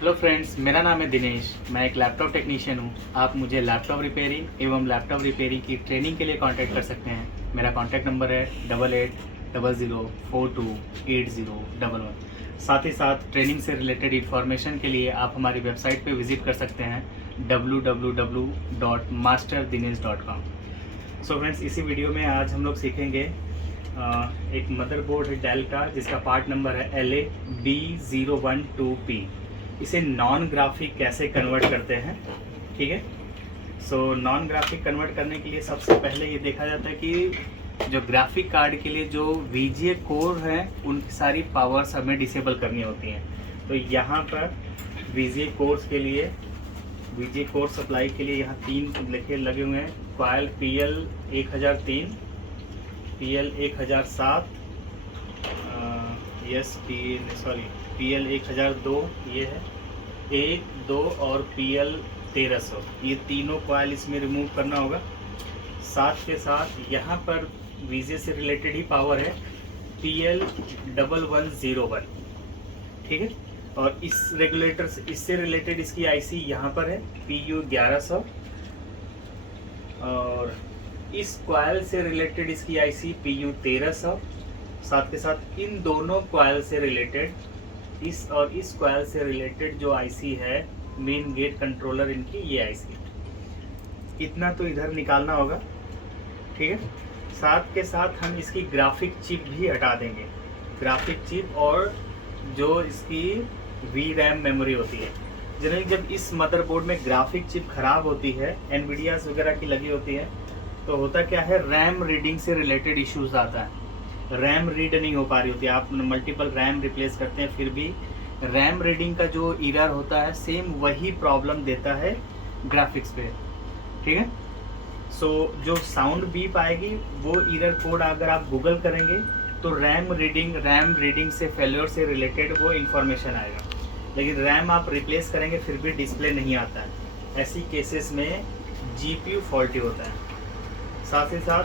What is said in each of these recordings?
Hello friends, मेरा नाम है दिनेश। मैं एक लैपटॉप टेक्नीशियन हूँ। आप मुझे लैपटॉप रिपेयरिंग एवं लैपटॉप रिपेयरिंग की ट्रेनिंग के लिए कांटेक्ट कर सकते हैं। मेरा कांटेक्ट नंबर है 8800428011। साथ ही साथ ट्रेनिंग से रिलेटेड इन्फॉर्मेशन के लिए आप हमारी वेबसाइट पे विज़िट कर सकते हैं www.masterdinesh.com। सो फ्रेंड्स, इसी वीडियो में आज हम लोग सीखेंगे एक मदरबोर्ड है डेल का, जिसका पार्ट नंबर है LA-B012P। इसे नॉन ग्राफिक कैसे कन्वर्ट करते हैं, ठीक है। सो नॉन ग्राफिक कन्वर्ट करने के लिए सबसे पहले ये देखा जाता है कि जो ग्राफिक कार्ड के लिए जो VGA कोर हैं उनकी सारी पावर्स हमें डिसेबल करनी होती हैं। तो यहाँ पर VGA कोर्स के लिए, VGA कोर सप्लाई के लिए यहाँ 3 लिखे लगे हुए हैं। कॉइल PL1003, PL1007, PL1002 ये है, 1, 2 और PL1300, ये तीनों कॉइल इसमें रिमूव करना होगा। साथ के साथ यहाँ पर VGA से रिलेटेड ही पावर है PL1101, ठीक है। और इस रेगुलेटर से, इससे रिलेटेड इसकी IC यहाँ पर है PU1100, और इस कॉइल से रिलेटेड इसकी IC PU1300। साथ के साथ इन दोनों कॉइल से रिलेटेड, इस और इस कॉइल से रिलेटेड जो IC है मेन गेट कंट्रोलर इनकी, ये IC, इतना तो इधर निकालना होगा, ठीक है। साथ के साथ हम इसकी ग्राफिक चिप भी हटा देंगे। ग्राफिक चिप और जो इसकी VRAM मेमोरी होती है। जनरली जब इस मदरबोर्ड में ग्राफिक चिप खराब होती है, NVIDIA वगैरह की लगी होती है, तो होता क्या है, रैम रीडिंग से रिलेटेड इश्यूज आता है। रैम रीड नहीं हो पा रही होती है, आप मल्टीपल रैम रिप्लेस करते हैं फिर भी रैम रीडिंग का जो एरर होता है, सेम वही प्रॉब्लम देता है ग्राफिक्स पे, ठीक है। सो जो साउंड बीप आएगी वो एरर कोड अगर आप गूगल करेंगे तो रैम रीडिंग से फेल्योर से रिलेटेड वो इन्फॉर्मेशन आएगा। लेकिन रैम आप रिप्लेस करेंगे फिर भी डिस्प्ले नहीं आता है। ऐसी केसेस में GPU फॉल्टी होता है। साथ ही साथ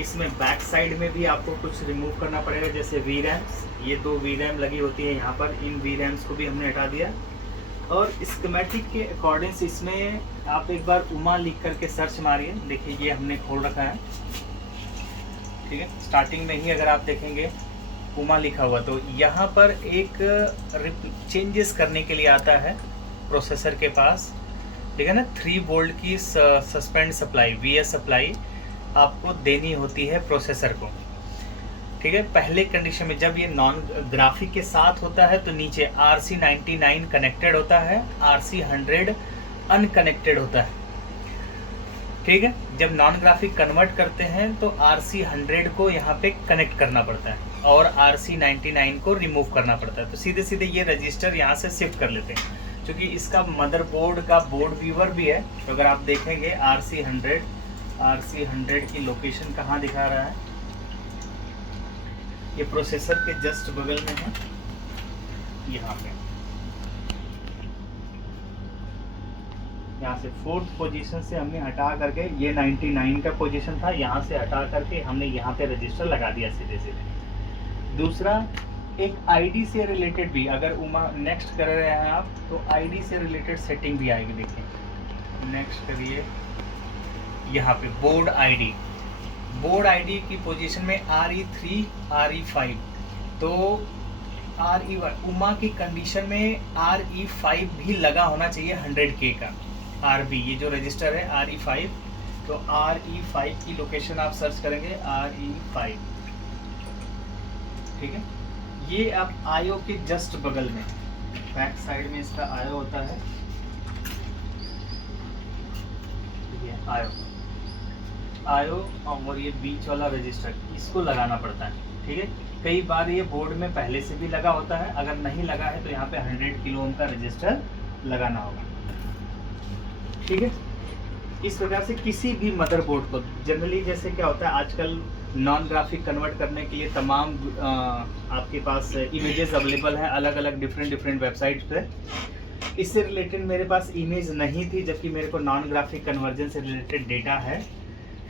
इसमें बैक साइड में भी आपको कुछ रिमूव करना पड़ेगा, जैसे VRAMs। ये 2 VRAM लगी होती है यहाँ पर, इन VRAMs को भी हमने हटा दिया। और स्कीमेटिक के अकॉर्डिंग इसमें आप एक बार उमा लिख करके सर्च मारिए। देखिए ये हमने खोल रखा है, ठीक है। स्टार्टिंग में ही अगर आप देखेंगे उमा लिखा हुआ, तो यहाँ पर एक चेंजेस करने के लिए आता है प्रोसेसर के पास, ठीक है ना। 3 वोल्ट की सस्पेंड सप्लाई, VS सप्लाई आपको देनी होती है प्रोसेसर को, ठीक है। पहले कंडीशन में जब ये नॉन ग्राफिक के साथ होता है तो नीचे RC99 कनेक्टेड होता है, RC100 अनकनेक्टेड होता है, ठीक है। जब नॉन ग्राफिक कन्वर्ट करते हैं तो RC100 को यहाँ पे कनेक्ट करना पड़ता है और RC99 को रिमूव करना पड़ता है। तो सीधे सीधे ये रजिस्टर यहाँ से शिफ्ट कर लेते हैं। क्योंकि इसका मदरबोर्ड का बोर्ड व्यूअर भी है, तो अगर आप देखेंगे RC100 की लोकेशन कहाँ दिखा रहा है, ये प्रोसेसर के जस्ट बगल में है, यहाँ पे। यहाँ से 4th पोजीशन से हमने हटा करके, ये 99 का पोजीशन था, यहाँ से हटा करके हमने यहाँ पे रजिस्टर लगा दिया सीधे सीधे। दूसरा, एक ID से रिलेटेड भी, अगर उमा नेक्स्ट कर रहे हैं आप तो ID से रिलेटेड सेटिंग भी आएगी। देखिए नेक्स्ट करिए, यहाँ पे बोर्ड ID की पोजीशन में RE3 RE5, तो RE1 उमा की कंडीशन में RE5 भी लगा होना चाहिए 100K का RB। ये जो रजिस्टर है RE5, तो RE5 की लोकेशन आप सर्च करेंगे RE5, ठीक है। ये अब IO के जस्ट बगल में, बैक साइड में इसका IO होता है, ये IO और ये बीच वाला रजिस्टर, इसको लगाना पड़ता है, ठीक है। कई बार ये बोर्ड में पहले से भी लगा होता है, अगर नहीं लगा है तो यहाँ पे 100 किलो ओम का रजिस्टर लगाना होगा, ठीक है। इस प्रकार से किसी भी मदरबोर्ड को, जनरली जैसे क्या होता है आजकल नॉन ग्राफिक कन्वर्ट करने के लिए तमाम आपके पास इमेजेस अवेलेबल हैं अलग अलग डिफरेंट वेबसाइट्स पे। इससे रिलेटेड मेरे पास इमेज नहीं थी, जबकि मेरे को नॉन ग्राफिक कन्वर्जन से रिलेटेड डेटा है।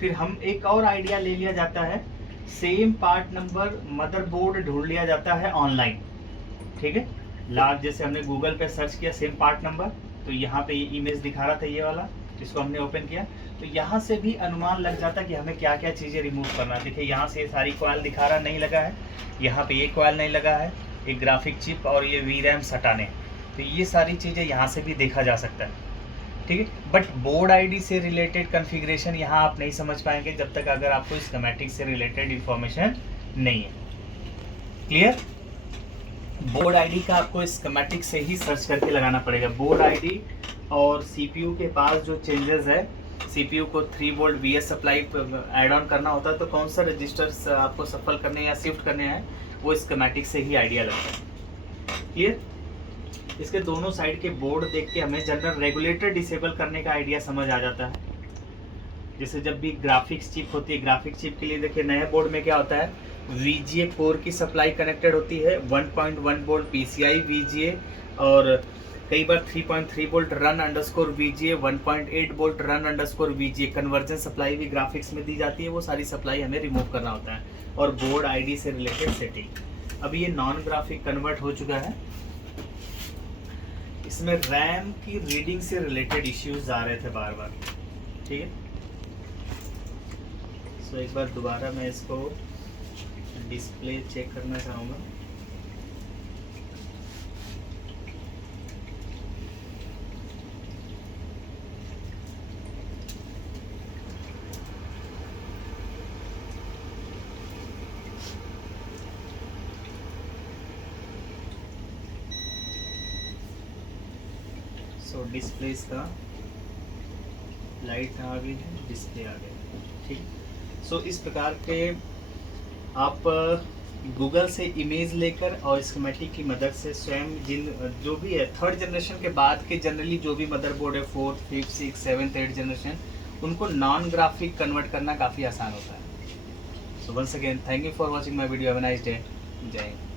फिर हम एक और आइडिया ले लिया जाता है, सेम पार्ट नंबर मदरबोर्ड ढूंढ लिया जाता है ऑनलाइन, ठीक है। लार्ज, जैसे हमने गूगल पे सर्च किया सेम पार्ट नंबर, तो यहाँ पे ये इमेज दिखा रहा था ये वाला, इसको हमने ओपन किया तो यहाँ से भी अनुमान लग जाता कि हमें क्या क्या चीज़ें रिमूव करना है। देखिए यहाँ से ये सारी कॉइल दिखा रहा नहीं लगा है, यहाँ पे ये कॉइल नहीं लगा है, एक ग्राफिक चिप और ये वी-रैम हटाने, तो ये सारी चीज़ें यहाँ से भी देखा जा सकता है, ठीक है। बट बोर्ड आईडी से रिलेटेड कॉन्फ़िगरेशन यहाँ आप नहीं समझ पाएंगे जब तक अगर आपको स्कीमेटिक से रिलेटेड इंफॉर्मेशन नहीं है। क्लियर? बोर्ड आईडी का आपको स्कीमेटिक से ही सर्च करके लगाना पड़ेगा। बोर्ड आईडी और सीपीयू के पास जो चेंजेस है, सीपीयू को 3 volt VS supply add on करना होता है, तो कौन सा रजिस्टर्स आपको सफल करने या शिफ्ट करने हैं वो स्कीमेटिक से ही आइडिया लगता है। क्लियर? इसके दोनों साइड के बोर्ड देख के हमें जनरल रेगुलेटर डिसेबल करने का आइडिया समझ आ जाता है। जैसे जब भी ग्राफिक्स चिप होती है, ग्राफिक चिप के लिए देखिए नए बोर्ड में क्या होता है, VGA कोर की सप्लाई कनेक्टेड होती है, 1.1 वोल्ट PCI VGA, और कई बार 3.3 volt run underscore VGA, 1.8 volt run underscore VGA conversion supply भी ग्राफिक्स में दी जाती है। वो सारी सप्लाई हमें रिमूव करना होता है। और बोर्ड आईडी से रिलेटेड सेटिंग, अभी ये नॉन ग्राफिक कन्वर्ट हो चुका है, इसमें रैम की रीडिंग से रिलेटेड इश्यूज आ रहे थे बार बार, ठीक है। सो एक बार दोबारा मैं इसको डिस्प्ले चेक करना चाहूँगा। सो डिस्प्ले इसका लाइट आ गई है, डिस्प्ले आ गई, ठीक। सो इस प्रकार के आप गूगल से इमेज लेकर और स्कीमेटिक की मदद से स्वयं जो भी है थर्ड जनरेशन के बाद के जनरली जो भी मदरबोर्ड है, 4th, 5th, 6th, 7th, 8th generation, उनको नॉन ग्राफिक कन्वर्ट करना काफ़ी आसान होता है। So once again thank you for watching my video. Have a nice day. जय हिंद।